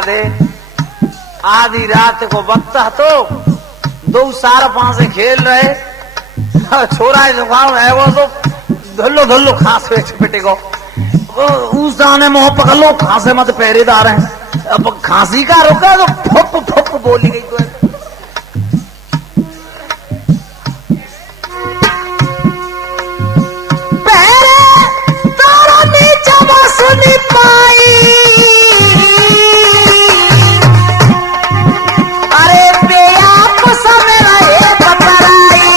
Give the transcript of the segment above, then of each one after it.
जादे आधी रात को बत्ता तो दो सार पांच खेल रहे छोरा जुकाम है वो तो धुल्लो धुल्लो खांस पेटे को उस दाने मुंह पकड़ लो खांसे मत पहरेदार हैं अब खांसी का रुका तो फुप फुप बोली गई तो सुनी पाई अरे बेआप समय रहे बतराई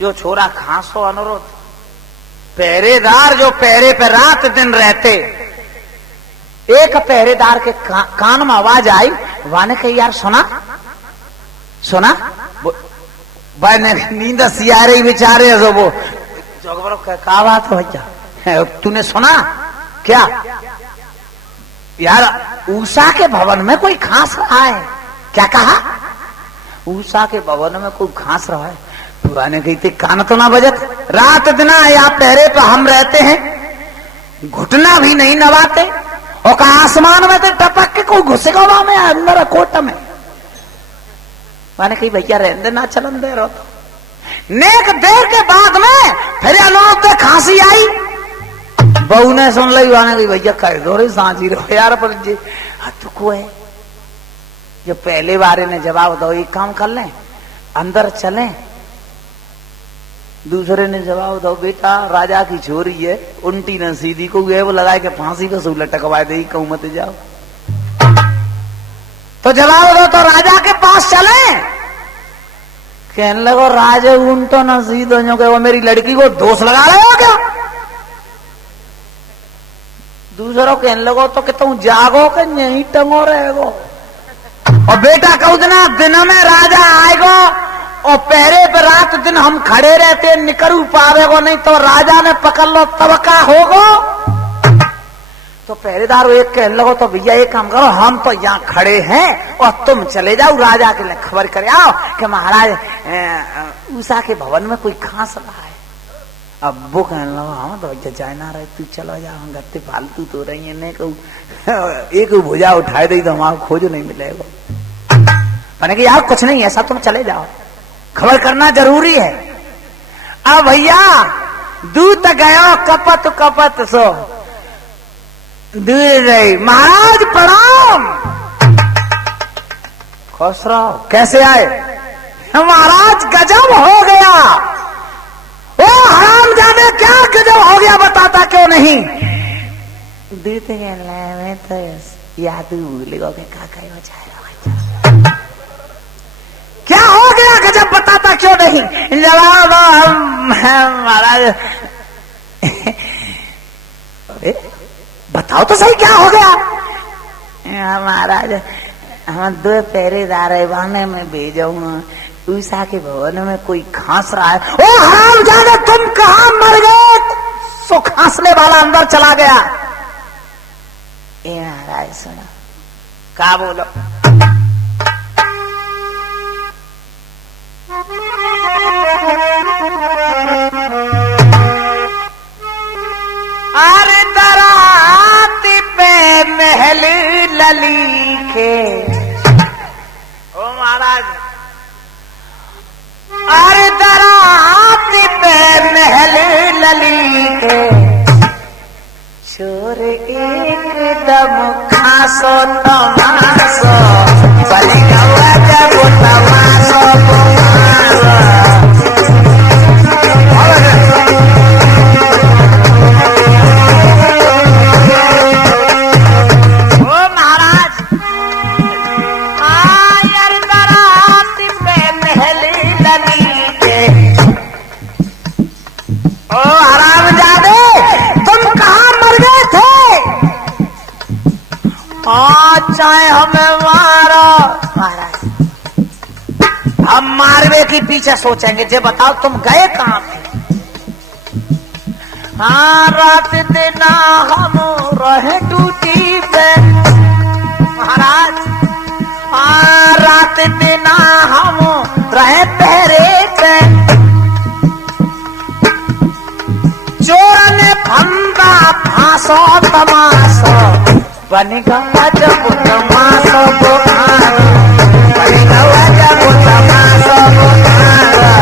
जो छोरा खांसो अनुरोध पहरेदार जो पहरे पे रात दिन रहते एक पहरेदार के कान में आवाज आई वाने कही यार सुना सुना भाई ने नींद सी आ रही बेचारे जो वो क्या बात हो भैया तूने सुना क्या यार उषा के भवन में कोई खांस रहा है क्या कहा उषा के भवन में कोई खांस रहा है पुराने कही थे कान तो ना बजत रात दिन या पहरे पे हम रहते हैं घुटना भी नहीं नवाते और का आसमान में तो टपक के कोई घुसेगा में अंदर कोट में मैंने कही भैया रहने ना चलन दे रहो तो नेक देर के बाद में फिर अनौत खांसी आई बहू ने सुन ली वाने कही भैया कह दो रे सांझी रहो यार पर जी को है जो पहले बारे ने जवाब दो एक काम कर लें अंदर चलें दूसरे ने जवाब दो बेटा राजा की छोरी है उल्टी न सीधी को वो लगाए के फांसी को सूल टकवाए दे कहूं मत जाओ तो जवाब दो तो राजा के पास चले कहने लगो राजा उन तो न सीधो जो वो मेरी लड़की को दोष लगा रहे हो क्या दूसरों कहने लगो तो कहता हूं जागो के यही टंगो रहेगो और बेटा कहू ना दिन में राजा आएगो और पहरे पे रात दिन हम खड़े रहते निकल पावेगो नहीं तो राजा ने पकड़ लो तब का होगो तो पहरेदार एक कहने लगो तो भैया एक काम करो हम तो यहाँ खड़े हैं और तुम चले जाओ राजा के लिए खबर करे आओ कि महाराज उषा के भवन में कोई खांस रहा है अब वो कहने लगा हाँ तो भैया जाए ना रहे तू चलो जा हम गत्ते फालतू तो रही है नहीं एक भुजा उठाए दी तो हमारा खोज नहीं मिलेगा मैंने कहा यार कुछ नहीं ऐसा तुम चले जाओ खबर करना जरूरी है अब भैया दूत गयो कपत कपत सो दूर रही महाराज प्रणाम खुश रहो कैसे आए महाराज गजब हो गया ओ हराम जाने क्या गजब हो गया बताता क्यों नहीं दूत में तो याद भूल गए क्या हो गया गजब बताता क्यों नहीं जवाब महाराज बताओ तो सही क्या हो गया महाराज हम दो पहरेदार वाने में भेजाऊंगा उषा के भवन में कोई खांस रहा है ओ हराम जाने तुम कहां मर गए सो खांसने वाला अंदर चला गया महाराज सुना क्या बोलो अरे दराती पे महल लली के ओ महाराज अरे दराती पे महल लली के चोर एकदम खासो तमासो बलि गवा जब तमासो चाहे हमें मारो महाराज हम मारवे के पीछे सोचेंगे जे बताओ तुम गए कहां थे हाँ रात दिन हम रहे ड्यूटी पे महाराज हाँ रात दिन हम रहे पहरे पे तमाशो तमाशो बनेगा जब तमाशो बुखारा बनेगा जब तमाशो बुखारा।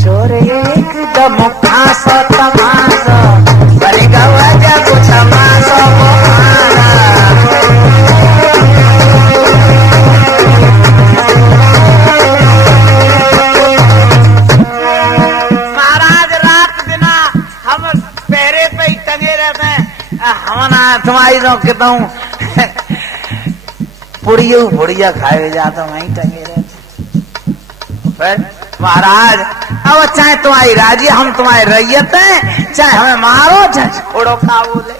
चोर एकदम फांसो तमाशो बनेगा जब तमाशो बुखारा। महाराज रात बिना हम पहरे पे ही टंगे रहते हैं। हम ना तुम्हारी तो कहता हूँ पुड़िया खाए जाता वहीं टंगे रहते। फिर महाराज अब चाहे तुम्हारी राजी हम तुम्हारी रैयत हैं, चाहे हमें मारो चाहे छोड़ो काबू ले।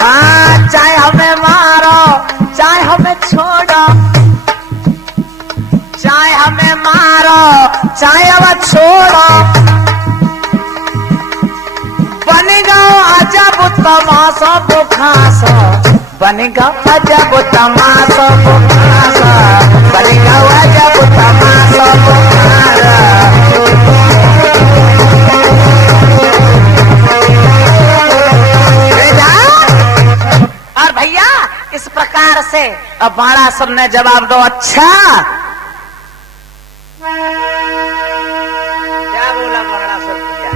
हाँ चाहे हमें मारो चाहे हमें छोड़ो, चाहे हमें मारो चाहे अब छोड़ो, बनेगा अजब तमाशा बुखासा बनेगा अजब तमाशा बुखासा बनेगा अजब तमाशा बुखारा। और भैया इस प्रकार से अब बाणासुर ने जवाब दो। अच्छा क्या बोला बाणासुर भैया?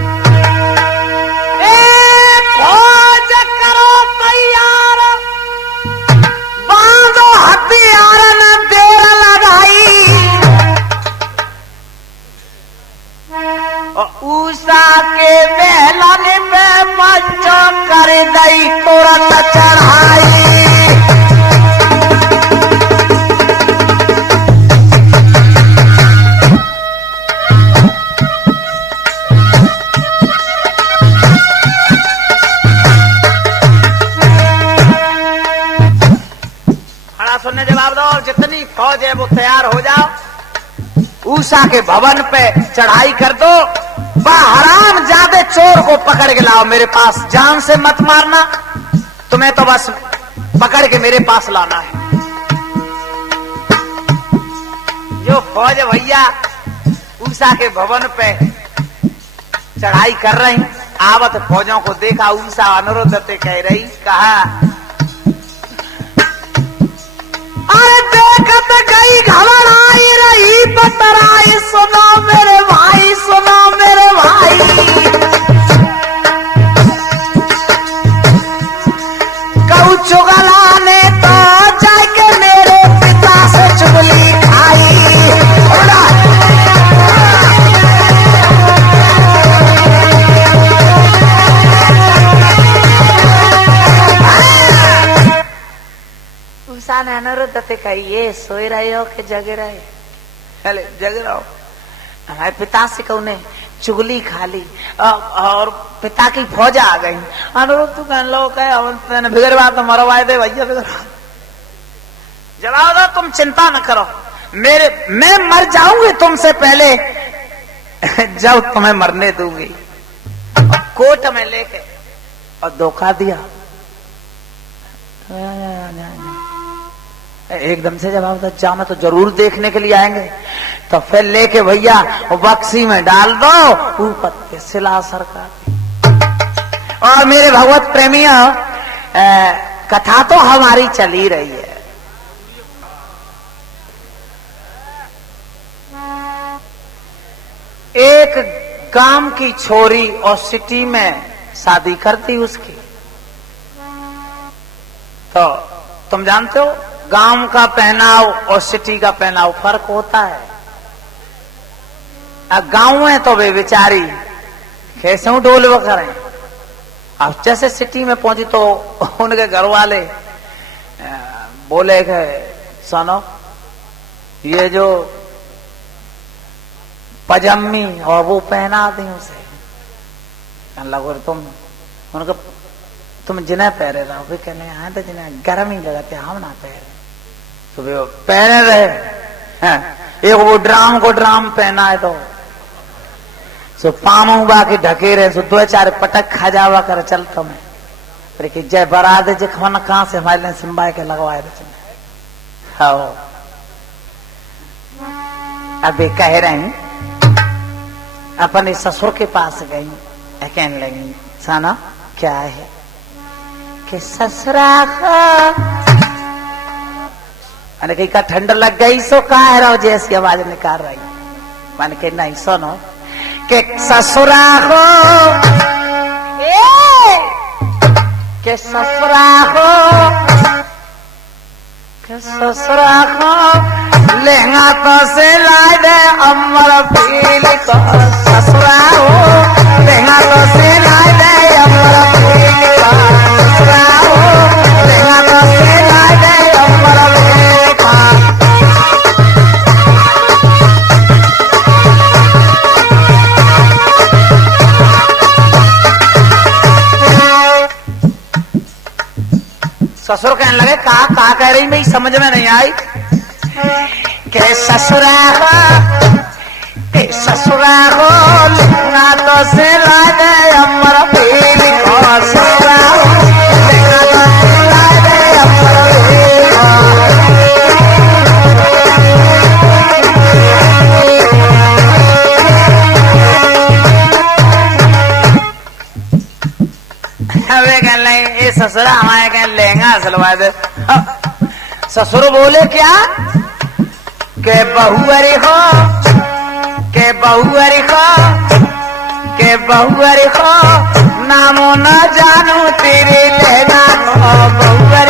फौज करो तैयार, बांधो हथियार न देर लगाई। उषा के बेलन पे बच्चों कर दई तुरंत चढ़ाई। सुनने जवाब दो, जितनी फौज है वो तैयार हो जाओ, उषा के भवन पे चढ़ाई कर दो। हराम ज्यादा चोर को पकड़ के लाओ मेरे पास, जान से मत मारना, तुम्हें तो बस पकड़ के मेरे पास लाना है। जो फौज भैया उषा के भवन पे चढ़ाई कर रही, आवत फौजों को देखा, उषा अनुरुद्ध से कह रही, कहा अरे देखत गई घबराई रही बतराई, सुनो मेरे भाई सुनो मेरे भाई। कहू चुगला ने तो जाके मेरे पिता से चुगली खाई। उषा ने अनुरुद्ध से कही, ये सोए रहे हो कि जगे रहे? चले जग रहो। हमारे पिता से कहू ने चुगली खा ली और पिता की फौज आ गई। अनुरुद्ध तू कहने लो कहे बिगड़ बात तो मरवाए दे भैया बिगड़। जवाब दो, तुम चिंता न करो, मैं मर जाऊंगी तुमसे पहले जब तुम्हें मरने दूंगी। कोट में लेके और धोखा दिया। एकदम से जवाब दो, जा मैं तो जरूर देखने के लिए आएंगे। तो फिर लेके भैया बक्सी में डाल दो, ऊपर के सिला सरकार। और मेरे भगवत प्रेमियों, कथा तो हमारी चली रही है। एक गांव की छोरी और सिटी में शादी करती उसकी। तो तुम जानते हो गांव का पहनाव और सिटी का पहनाव फर्क होता है। गांव में तो वे बेचारी कैसे डोल करें, अब जैसे सिटी में पहुंची तो उनके घर वाले बोले कि सुनो ये जो पजामी और वो पहना दी उसे। लगो तुम तुम जिन्हें पहरे रहो, भी कहने हैं तो जिन्हें गर्म ही लगाते हम ना पहरे, तो वे पहने रहे। एक वो ड्राम को ड्राम पहना है तो सो पामू बा के ढके रहे सो 2-4 पटक खा जावा कर चलता मैं पर कि जय बरादे जे खाना कहां से हमारे लिए सुनवाए के लगवाए थे हाँ अभी कह रहे हैं अपने ससुर के पास गई कहने लगी साना क्या है कि ससुरा मैंने कही का ठंड लग गई सो कह रहा हो जैसी आवाज निकाल रही मैंने कही नहीं सुनो कि ससुरा हो के ससुरा हो के ससुरा हो लहंगा तो से ला दे अमर पील को ससुरा हो लहंगा तो से ला दे अमर पील को ससुरा हो लहंगा तो से ला दे अमर पील को ससुर कहने लगे कहा कह रही मेरी समझ में नहीं आई के ससुरा हो लहंगा तो से ला दे अमर पील को ससुरा हो लहंगा तो से ला दे अमर पील वे कहने लगे ये ससुरा हमारे कह लहंगा सिलवा दे ससुर बोले क्या के बहुअरी हो के बहुअरी हो के बहुअरी हो नामो न जानू तेरे लहंगा को बहुअरी